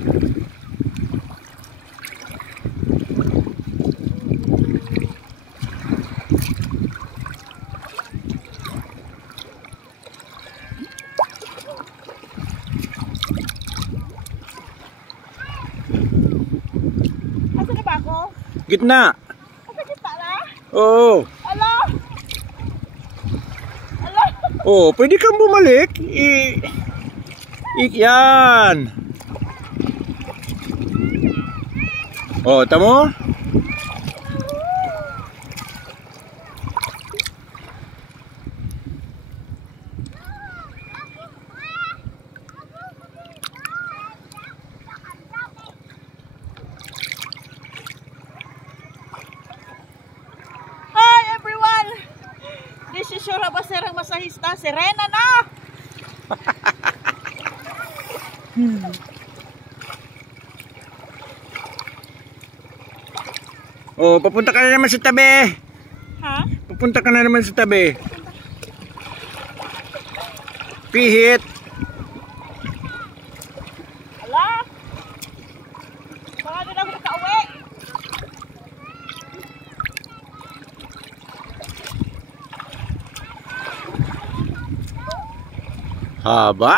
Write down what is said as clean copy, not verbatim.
Asa na ba ako? Gitna. Asa gitna na? Oo. Ala! Ala! Oh, pwede kang bumalik. Yan. Oh, tamo? Hi everyone! This is your Baserang Masahista, Serena na! Oh, papunta ka na naman sa tabi. Ha? Papunta ka na naman sa tabi. Pihit. Ala! Baka doon ako nakauwi. Haba.